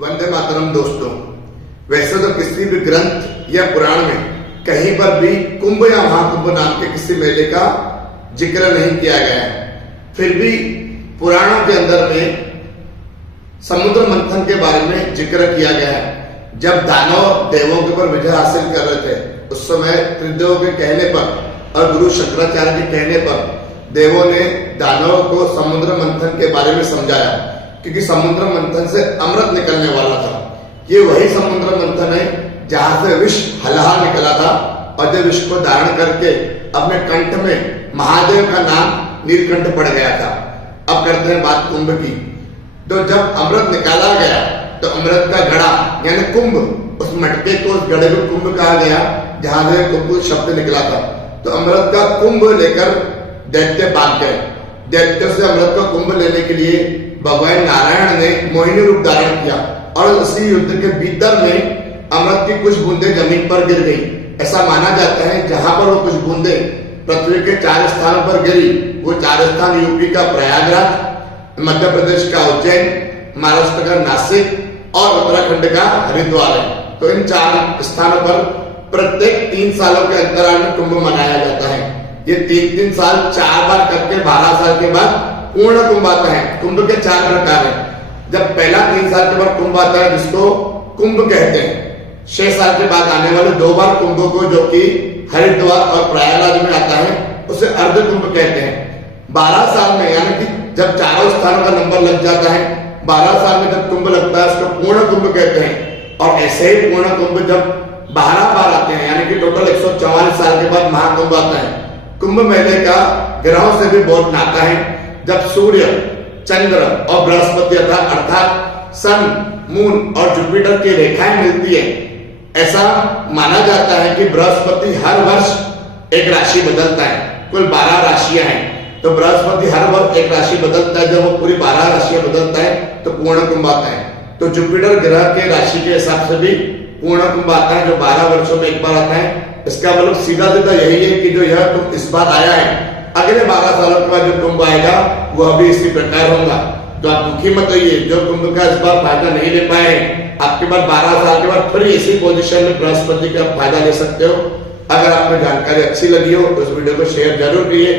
वंदे मातरम दोस्तों। वैसे तो किसी भी ग्रंथ या पुराण में कहीं पर भी कुंभ या महाकुंभ नाम के किसी मेले का जिक्र नहीं किया गया है। फिर भी पुराणों के अंदर में समुद्र मंथन के बारे में जिक्र किया गया है। जब दानव देवों के ऊपर विजय हासिल कर रहे थे उस समय त्रिदेवों के कहने पर और गुरु शंकराचार्य के कहने पर देवों ने दानवों को समुद्र मंथन के बारे में समझाया, क्योंकि समुद्र मंथन से अमृत निकलने वाला था। ये वही समुद्र मंथन है जहां से विष हलहा निकला था और जब विष को धारण करके अपने कंठ में महादेव का नाम नीलकंठ पड़ गया था। अब करते हैं बात कुंभ की। तो जब अमृत निकाला गया तो अमृत का घड़ा यानी कुंभ, उस मटके को उस घड़े को कुंभ कहा गया जहां से कुंभ शब्द निकला था। तो अमृत का कुंभ लेकर दैत्य भाग गए। दैत्य से अमृत का कुंभ लेने के लिए भगवान नारायण ने मोहिनी रूप धारण किया और उसी युद्ध के भीतर में अमृत की कुछ बूंदे जमीन पर गिर गई। ऐसा माना जाता है जहां पर वो कुछ बूंदे पृथ्वी के 4 स्थानों पर गिरी, वो 4 स्थान यूपी का प्रयागराज, मध्य प्रदेश का उज्जैन, महाराष्ट्र का नासिक और उत्तराखंड का हरिद्वार है। तो इन 4 स्थानों पर प्रत्येक 3 सालों के अंतराल में कुंभ मनाया जाता है। ये 3-3 साल 4 बार करके 12 साल के बाद पूर्ण कुंभ आता है। कुंभ के 4 प्रकार हैं। जब पहला 3 साल के बाद कुंभ आता है जिसको कुंभ कहते हैं, 6 साल के बाद आने वाले 2 बार कुंभ को जो कि हरिद्वार और प्रयागराज में आता है उसे अर्ध कुंभ कहते हैं। 12 साल में यानी कि जब 4 स्थानों का नंबर लग जाता है, 12 साल में जब कुंभ लगता है उसको पूर्ण कुंभ कहते हैं। और ऐसे ही पूर्ण कुंभ जब 12 बार आते हैं यानी कि टोटल 144 साल के बाद महाकुंभ आता है। कुंभ मेले का ग्रहों से भी बहुत नाता है। जब सूर्य, चंद्र और बृहस्पति अर्थात सन, मून और जुपिटर की रेखाएं मिलती है, ऐसा माना जाता है कि बृहस्पति हर वर्ष एक राशि बदलता है। कुल 12 राशियां हैं, तो बृहस्पति हर वर्ष एक राशि बदलता है। जब वो पूरी 12 राशियां बदलता है तो पूर्ण कुंभ आता है। तो जुपिटर ग्रह के राशि के हिसाब से भी पूर्ण कुंभ आता है जो 12 वर्षों में एक बार आता है। इसका मतलब सीधा सीधा यही है कि जो यह कुंभ इस बार आया है, अगले 12 सालों के बाद जो कुंभ आएगा वह भी इसी प्रकार होगा। तो आप दुखी मत होइए जो कुंभ का इस बार फायदा नहीं ले पाए। आपके बाद 12 साल के बाद फिर इसी पोजीशन में बृहस्पति का फायदा ले सकते हो। अगर आपको जानकारी अच्छी लगी हो तो इस वीडियो को शेयर जरूर कीजिए।